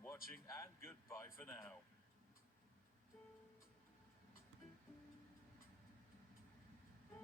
for watching, and goodbye for now.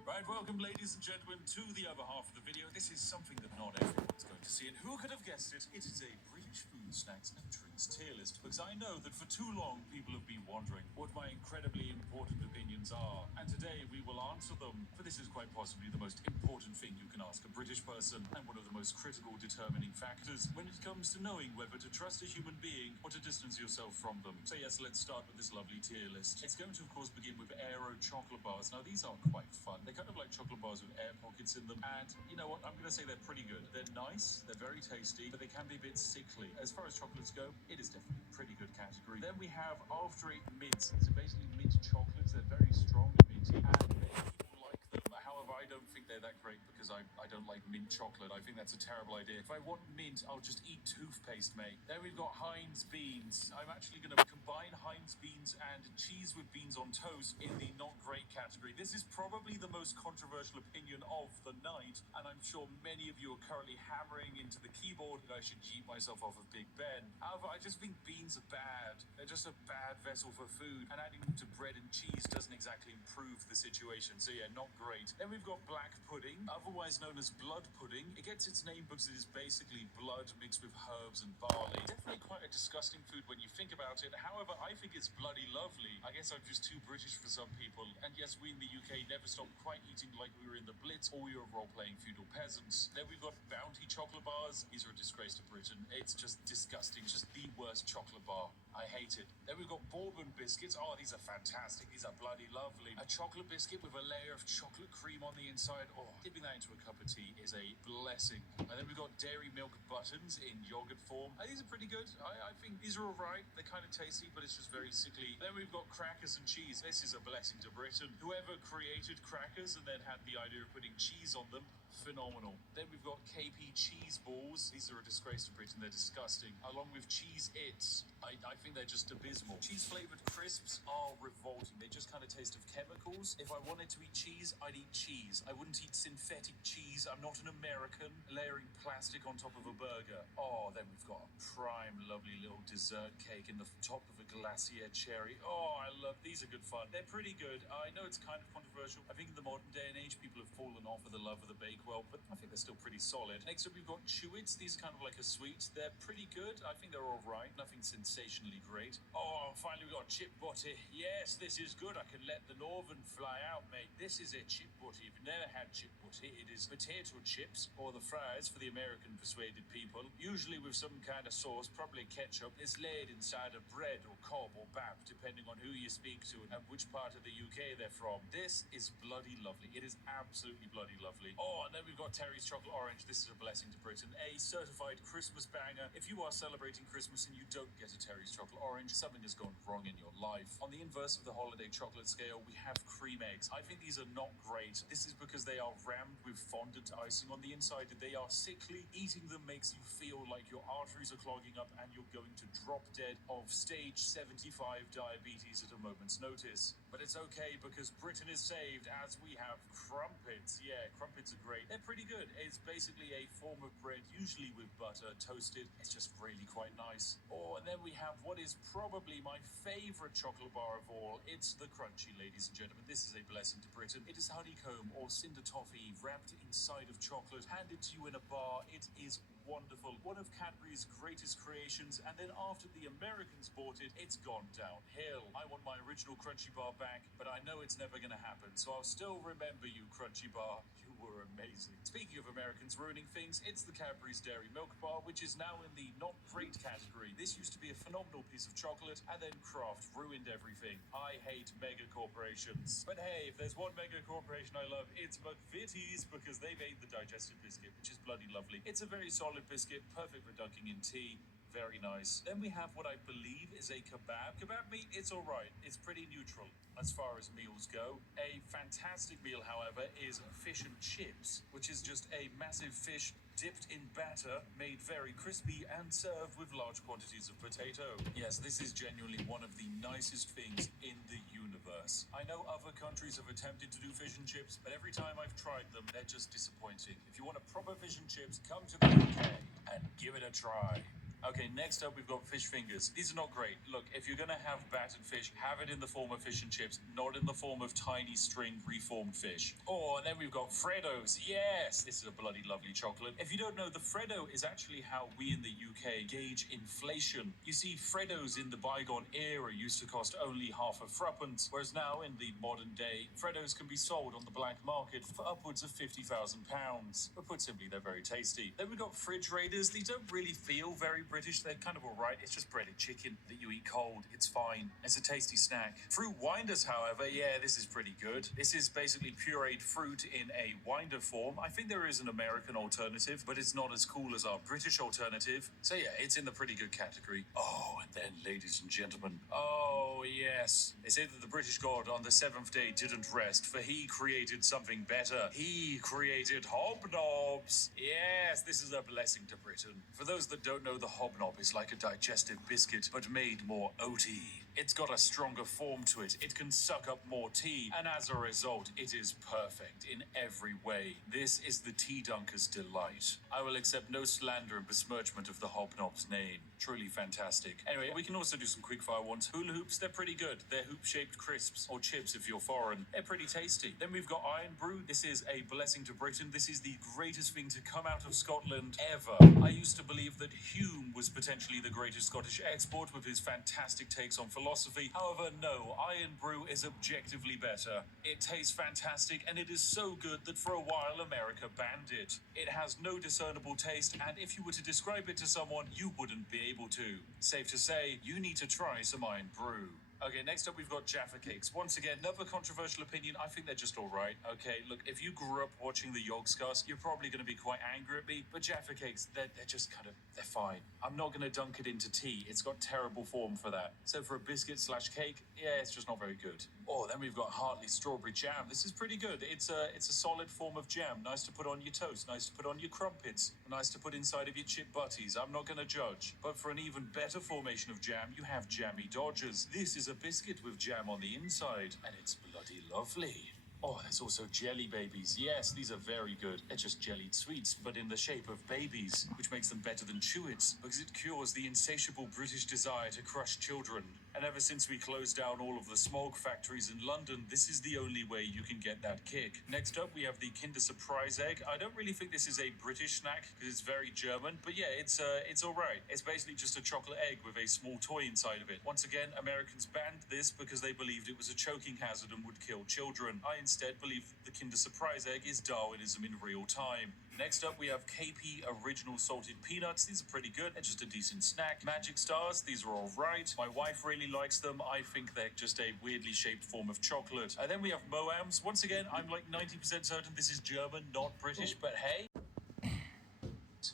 Right, welcome ladies and gentlemen to the other half of the video. This is something that not everyone's going to see, and who could have guessed it? It is a British food, snacks and drinks tier list, because I know that for too long people have been wondering what my incredibly important opinions are, and today we will answer them, for this is quite possibly the most important thing you can ask a British person, and one of the most critical determining factors when it comes to knowing whether to trust a human being or to distance yourself from them. So yes, let's start with this lovely tier list. It's going to of course begin with Aero chocolate bars. Now these are quite fun. They're kind of like chocolate bars with air pockets in them, and you know what, I'm gonna say they're pretty good. They're nice, they're very tasty, but they can be a bit sickly. As far as chocolates go, it is definitely a pretty good category. Then we have After Eight mints. So basically mint chocolates. They're very strong and minty, and many people like them. However, I don't think they're that great because I don't like mint chocolate. I think that's a terrible idea. If I want mint, I'll just eat toothpaste, mate. Then we've got Heinz beans. I'm actually going to combine Heinz beans and cheese with beans on toast in the not great category. This is probably the most controversial opinion of the night, and I'm sure many of you are currently hammering into the keyboard that I should yeet myself off of Big Ben. However, I just think beans are bad. They're just a bad vessel for food, and adding them to bread and cheese doesn't exactly improve the situation. So yeah, not great. Then we've got black pudding, otherwise known as blood pudding. It gets its name because it is basically blood mixed with herbs and barley. Definitely quite a disgusting food when you think about it. However, I think it's bloody lovely. I guess I'm just too British for some people. And yes, we in the UK never stopped quite eating like we were in the Blitz or we were role-playing feudal peasants. Then we've got Bounty chocolate bars. These are a disgrace to Britain. It's just disgusting. It's just the worst chocolate bar. I hate it. Then we've got bourbon biscuits. Oh, these are fantastic. These are bloody lovely. A chocolate biscuit with a layer of chocolate cream on the inside. Oh, dipping that into a cup of tea is a blessing. And then we've got dairy milk buttons in yogurt form. These are pretty good. I think these are all right. They're kind of tasty, but it's just very sickly. Then we've got crackers and cheese. This is a blessing to Britain. Whoever created crackers and then had the idea of putting cheese on them, phenomenal. Then we've got KP cheese balls. These are a disgrace to Britain. They're disgusting. Along with cheese its. I think they're just abysmal. Cheese flavored crisps are revolting. They just kind of taste of chemicals. If I wanted to eat cheese, I'd eat cheese. I wouldn't eat synthetic cheese. I'm not an American layering plastic on top of a burger. Oh, then we've got a prime, lovely little dessert cake in the top of a glacier cherry. Oh, I love these. Are good fun. They're pretty good. I know it's kind of controversial. I think in the modern day and age, people have fallen off of the love of the Bakewell, but I think they're still pretty solid. Next up, we've got Chewits. These are kind of like a sweet. They're pretty good. I think they're all right. Nothing sensationally great. Oh, finally we got chip butty. Yes, this is good. I can let the northern fly out, mate. This is a chip butty. If you've never had chip butty, it is potato chips, or the fries for the American persuaded people, usually with some kind of sauce, probably ketchup. It's laid inside of bread or cob or bap, depending on who you speak to and which part of the UK they're from. This is bloody lovely. It is absolutely bloody lovely. Oh, and then we've got Terry's chocolate orange. This is a blessing to Britain. A certified Christmas banger. If you are celebrating Christmas and you don't get a Terry's chocolate orange, something has gone wrong in your life. On the inverse of the holiday chocolate scale, we have cream eggs. I think these are not great. This is because they are rammed with fondant icing on the inside. They are sickly. Eating them makes you feel like your arteries are clogging up and you're going to drop dead of stage 75 diabetes at a moment's notice. But it's okay because Britain is saved as we have crumpets. Yeah, crumpets are great. They're pretty good. It's basically a form of bread, usually with butter, toasted. It's just really quite nice. Oh, and then we have what is probably my favorite chocolate bar of all. It's the Crunchy, ladies and gentlemen. This is a blessing to Britain. It is honeycomb or cinder toffee wrapped inside of chocolate, handed to you in a bar. It is wonderful. One of Cadbury's greatest creations, and then after the Americans bought it, it's gone downhill. I want my original Crunchy bar back, but I know it's never gonna happen, so I'll still remember you, Crunchy bar. You were amazing. Speaking of Americans ruining things, it's the Cadbury's Dairy Milk Bar, which is now in the not great category. This used to be a phenomenal piece of chocolate, and then Kraft ruined everything. I hate mega corporations. But hey, if there's one mega corporation I love, it's McVitie's, because they made the digestive biscuit, which is bloody lovely. It's a very solid biscuit, perfect for dunking in tea. Very nice. Then we have what I believe is a kebab. Kebab meat, it's all right. It's pretty neutral as far as meals go. A fantastic meal, however, is fish and chips, which is just a massive fish dipped in batter, made very crispy, and served with large quantities of potato. Yes, this is genuinely one of the nicest things in the universe. I know other countries have attempted to do fish and chips, but every time I've tried them, they're just disappointing. If you want a proper fish and chips, come to the UK and give it a try. Okay, next up we've got fish fingers. These are not great. Look, if you're gonna have battered fish, have it in the form of fish and chips, not in the form of tiny string reformed fish. Oh, and then we've got Freddos. Yes, this is a bloody lovely chocolate. If you don't know, the Freddo is actually how we in the UK gauge inflation. You see, Freddos in the bygone era used to cost only half a threepence, whereas now in the modern day, Freddos can be sold on the black market for upwards of £50,000. But put simply, they're very tasty. Then we've got Fridge Raiders. These don't really feel very British. They're kind of alright. It's just breaded chicken that you eat cold. It's fine. It's a tasty snack. Fruit Winders, however, yeah, this is pretty good. This is basically pureed fruit in a winder form. I think there is an American alternative, but it's not as cool as our British alternative. So yeah, it's in the pretty good category. Oh, and then, ladies and gentlemen, oh yes. They say that the British god on the seventh day didn't rest, for he created something better. He created hobnobs. Yes, this is a blessing to Britain. For those that don't know, the hobnob is like a digestive biscuit, but made more oaty. It's got a stronger form to it. It can suck up more tea, and as a result, it is perfect in every way. This is the tea dunker's delight. I will accept no slander and besmirchment of the hobnob's name. Truly fantastic. Anyway, we can also do some quickfire ones. Hula hoops, they're pretty good. They're hoop-shaped crisps, or chips if you're foreign. They're pretty tasty. Then we've got Iron Brew. This is a blessing to Britain. This is the greatest thing to come out of Scotland ever. I used to believe that Hume was potentially the greatest Scottish export with his fantastic takes on philosophy. However, no, Iron Brew is objectively better. It tastes fantastic, and it is so good that for a while America banned it. It has no discernible taste, and if you were to describe it to someone, you wouldn't be able to. Safe to say, you need to try some Iron Brew. Okay, next up we've got Jaffa Cakes. Once again, another controversial opinion. I think they're just alright. Okay, look, if you grew up watching the Yogscast, you're probably going to be quite angry at me, but Jaffa Cakes, they're just kind of, they're fine. I'm not going to dunk it into tea. It's got terrible form for that. So for a biscuit slash cake, yeah, it's just not very good. Oh, then we've got Hearty Strawberry Jam. This is pretty good. It's a solid form of jam. Nice to put on your toast. Nice to put on your crumpets. Nice to put inside of your chip butties. I'm not going to judge. But for an even better formation of jam, you have Jammy Dodgers. This is a biscuit with jam on the inside, and it's bloody lovely. Oh, there's also Jelly Babies. Yes, these are very good. They're just jellied sweets, but in the shape of babies, which makes them better than Chewits, because it cures the insatiable British desire to crush children. And ever since we closed down all of the smog factories in London, this is the only way you can get that kick. Next up, we have the Kinder Surprise Egg. I don't really think this is a British snack, because it's very German, but yeah, it's alright. It's basically just a chocolate egg with a small toy inside of it. Once again, Americans banned this because they believed it was a choking hazard and would kill children. I instead believe the Kinder Surprise Egg is Darwinism in real time. Next up, we have KP Original Salted Peanuts. These are pretty good. They're just a decent snack. Magic Stars, these are all right. My wife really likes them. I think they're just a weirdly shaped form of chocolate. And then we have Moams. Once again, I'm like 90% certain this is German, not British, but hey.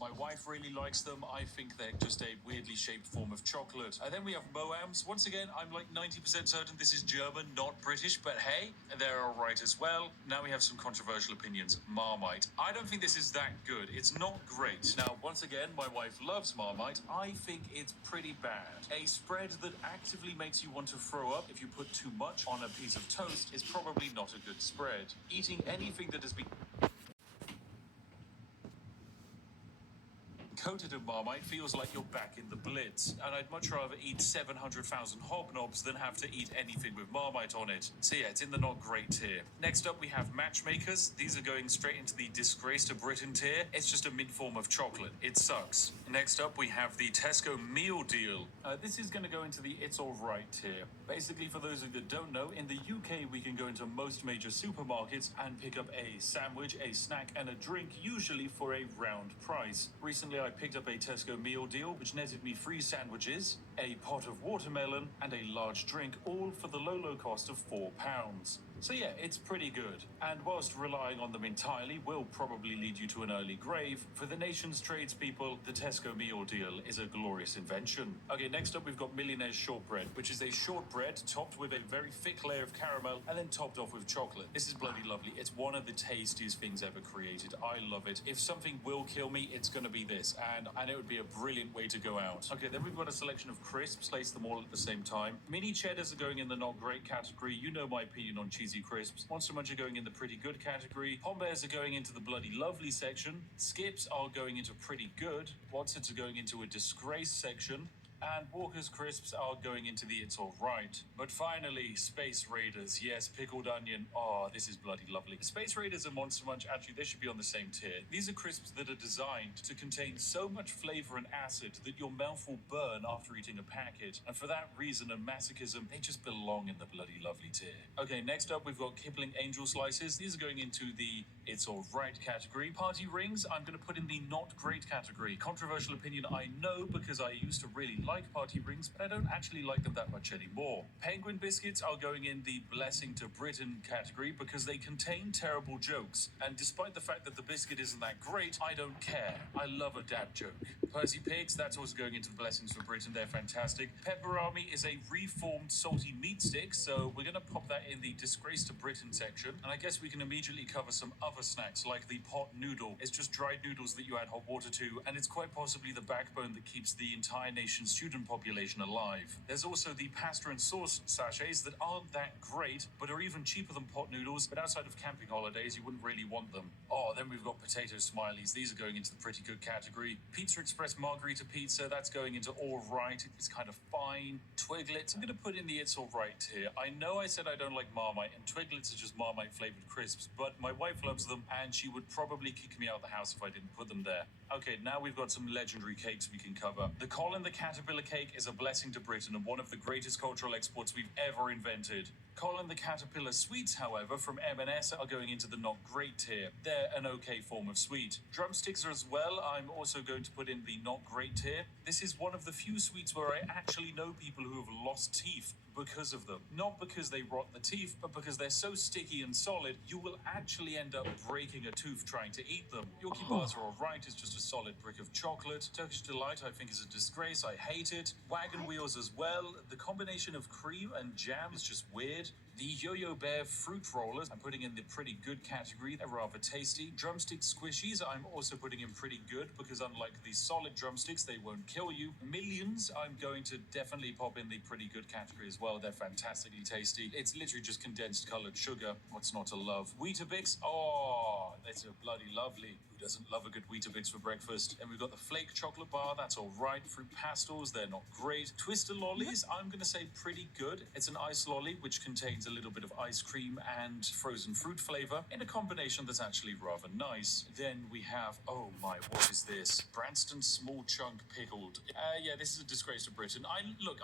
My wife really likes them. I think they're just a weirdly shaped form of chocolate. And then we have Moams. Once again, I'm like 90% certain this is German, not British, but hey, they're alright as well. Now we have some controversial opinions. Marmite. I don't think this is that good. It's not great. Now, once again, my wife loves Marmite. I think it's pretty bad. A spread that actively makes you want to throw up if you put too much on a piece of toast is probably not a good spread. Eating anything that has been coated in Marmite feels like you're back in the Blitz, and I'd much rather eat 700,000 hobnobs than have to eat anything with Marmite on it. So yeah, it's in the not great tier. Next up, we have Matchmakers. These are going straight into the disgrace to Britain tier. It's just a mint form of chocolate. It sucks. Next up, we have the Tesco Meal Deal. This is going to go into the it's alright tier. Basically, for those of you that don't know, in the UK, we can go into most major supermarkets and pick up a sandwich, a snack, and a drink, usually for a round price. Recently, I picked up a Tesco Meal Deal, which netted me 3 sandwiches, a pot of watermelon, and a large drink, all for the low cost of £4. So yeah, it's pretty good. And whilst relying on them entirely will probably lead you to an early grave, for the nation's tradespeople, the Tesco Meal Deal is a glorious invention. Okay, next up we've got Millionaire's Shortbread, which is a shortbread topped with a very thick layer of caramel and then topped off with chocolate. This is bloody lovely. It's one of the tastiest things ever created. I love it. If something will kill me, it's going to be this, and it would be a brilliant way to go out. Okay, then we've got a selection of crisps, place them all at the same time. Mini cheddars are going in the not great category. You know my opinion on cheesy cheesy crisps. Monster Munch are going in the pretty good category. Pom Bears are going into the bloody lovely section. Skips are going into pretty good. Watsons are going into a disgrace section. And Walker's Crisps are going into the it's alright. But finally, Space Raiders. Yes, pickled onion. Oh, this is bloody lovely. Space Raiders and Monster Munch, actually, they should be on the same tier. These are crisps that are designed to contain so much flavor and acid that your mouth will burn after eating a packet. And for that reason and masochism, they just belong in the bloody lovely tier. Okay, next up, we've got Kipling Angel Slices. These are going into the it's alright category. Party Rings, I'm going to put in the not great category. Controversial opinion, I know, because I used to really like Party Rings, but I don't actually like them that much anymore. Penguin Biscuits are going in the blessing to Britain category because they contain terrible jokes. And despite the fact that the biscuit isn't that great, I don't care. I love a dad joke. Percy Pigs, that's also going into the blessings for Britain. They're fantastic. Pepperami is a reformed salty meat stick, so we're going to pop that in the disgrace to Britain section. And I guess we can immediately cover some other snacks like the pot noodle. It's just dried noodles that you add hot water to, and it's quite possibly the backbone that keeps the entire nation's student population alive. There's also the pasta and sauce sachets that aren't that great, but are even cheaper than pot noodles, but outside of camping holidays, you wouldn't really want them. Oh, then we've got potato smileys. These are going into the pretty good category. Pizza Express Margarita Pizza, that's going into all right. It's kind of fine. Twiglets, I'm going to put in the it's all right tier. I know I said I don't like Marmite, and Twiglets are just Marmite flavored crisps, but my wife loves them, and she would probably kick me out of the house if I didn't put them there. Okay, now we've got some legendary cakes we can cover. The Colin the Caterpillar cake is a blessing to Britain and one of the greatest cultural exports we've ever invented. Colin the Caterpillar sweets, however, from M&S are going into the not great tier. They're an okay form of sweet. Drumsticks as well, I'm also going to put in the not great tier. This is one of the few sweets where I actually know people who have lost teeth because of them. Not because they rot the teeth, but because they're so sticky and solid, you will actually end up breaking a tooth trying to eat them. Yorkie bars are alright, it's just a solid brick of chocolate. Turkish Delight, I think, is a disgrace. I hate it. Wagon Wheels as well. The combination of cream and jam is just weird. The Yo-Yo Bear fruit rollers, I'm putting in the pretty good category. They're rather tasty. Drumstick squishies, I'm also putting in pretty good because unlike the solid drumsticks, they won't kill you. Millions, I'm going to definitely pop in the pretty good category as well. They're fantastically tasty. It's literally just condensed colored sugar. What's not to love? Weetabix, oh, that's a bloody lovely. Who doesn't love a good Weetabix for breakfast? And we've got the flake chocolate bar, that's all right. Fruit pastels, they're not great. Twister lollies, I'm going to say pretty good. It's an ice lolly which contains a little bit of ice cream and frozen fruit flavor in a combination that's actually rather nice. Then we have, oh my, what is this? Branston small chunk pickled. Yeah, this is a disgrace to Britain. I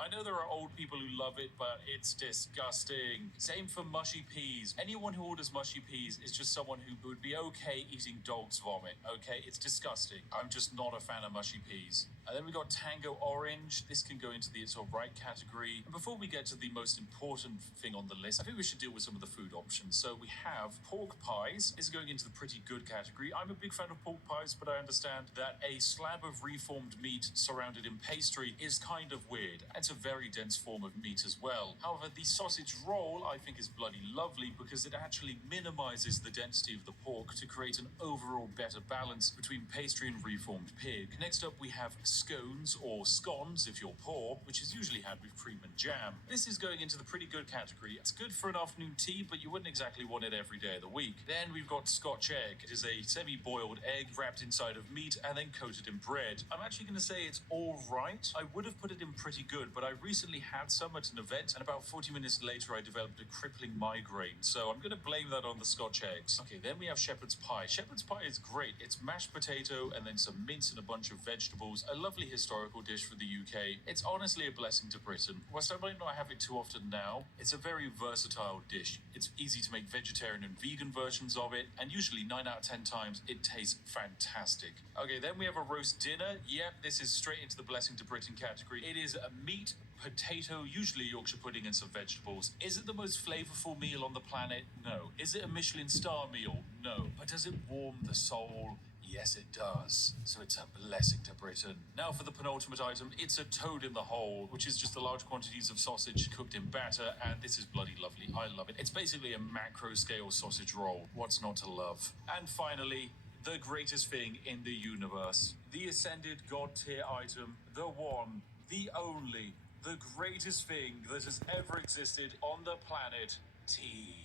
know there are old people who love it, but it's disgusting. Same for mushy peas. Anyone who orders mushy peas is just someone who would be okay eating dog's vomit, okay? It's disgusting. I'm just not a fan of mushy peas. And then we got Tango Orange. This can go into the it's alright category. And before we get to the most important thing on the list, I think we should deal with some of the food options. So we have pork pies. This is going into the pretty good category. I'm a big fan of pork pies, but I understand that a slab of reformed meat surrounded in pastry is kind of weird. It's a very dense form of meat as well. However, the sausage roll I think is bloody lovely because it actually minimizes the density of the pork to create an overall better balance between pastry and reformed pig. Next up, we have scones or scones if you're poor, which is usually had with cream and jam. This is going into the pretty good category. It's good for an afternoon tea, but you wouldn't exactly want it every day of the week. Then we've got Scotch egg. It is a semi-boiled egg wrapped inside of meat and then coated in bread. I'm actually going to say it's all right. I would have put it in pretty good, but I recently had some at an event, and about 40 minutes later I developed a crippling migraine, so I'm going to blame that on the Scotch eggs. Okay, then we have shepherd's pie. Shepherd's pie is great. It's mashed potato and then some mince and a bunch of vegetables. A lovely historical dish for the UK. It's honestly a blessing to Britain. Whilst I might not have it too often now, it's a very versatile dish. It's easy to make vegetarian and vegan versions of it, and usually 9 out of 10 times it tastes fantastic. Okay, then we have a roast dinner. Yep, this is straight into the blessing to Britain category. It is a meat, potato, usually Yorkshire pudding and some vegetables. Is it the most flavorful meal on the planet? No. Is it a Michelin star meal? No. But does it warm the soul? Yes, it does. So it's a blessing to Britain. Now for the penultimate item, it's a toad in the hole, which is just the large quantities of sausage cooked in batter, and this is bloody lovely. I love it. It's basically a macro-scale sausage roll. What's not to love? And finally, the greatest thing in the universe. The ascended god tier item, the one, the only, the greatest thing that has ever existed on the planet, tea.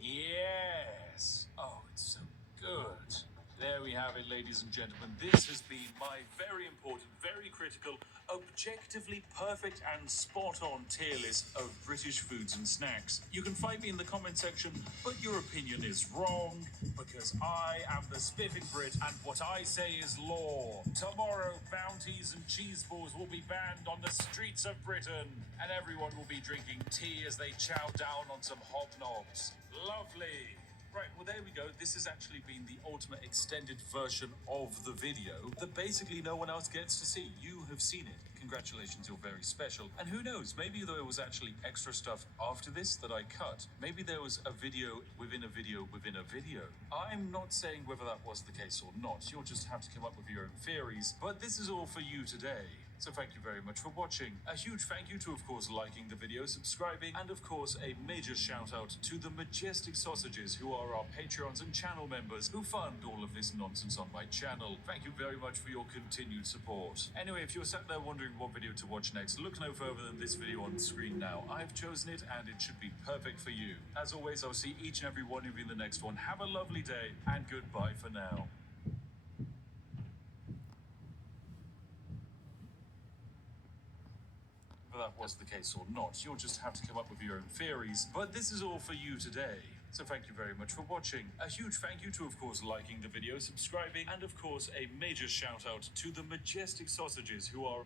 Yes! Oh, it's so good. There we have it, ladies and gentlemen. This has been my very important, very critical, objectively perfect and spot-on tier list of British foods and snacks. You can fight me in the comment section, but your opinion is wrong, because I am the Spiffing Brit, and what I say is law. Tomorrow, bounties and cheese balls will be banned on the streets of Britain, and everyone will be drinking tea as they chow down on some hobnobs. Lovely. Right, well, there we go. This has actually been the ultimate extended version of the video that basically no one else gets to see. You have seen it. Congratulations, you're very special. And who knows, maybe there was actually extra stuff after this that I cut. Maybe there was a video within a video within a video. I'm not saying whether that was the case or not. You'll just have to come up with your own theories. But this is all for you today. So thank you very much for watching. A huge thank you to, of course, liking the video, subscribing, and of course, a major shout out to the majestic sausages who are our Patreons and channel members who fund all of this nonsense on my channel. Thank you very much for your continued support. Anyway, if you're sat there wondering what video to watch next, look no further than this video on screen now. I've chosen it and it should be perfect for you. As always, I'll see each and every one of you in the next one. Have a lovely day and goodbye for now. Whether that was the case or not, you'll just have to come up with your own theories. But this is all for you today. So thank you very much for watching. A huge thank you to, of course, liking the video, subscribing, and of course, a major shout out to the majestic sausages who are...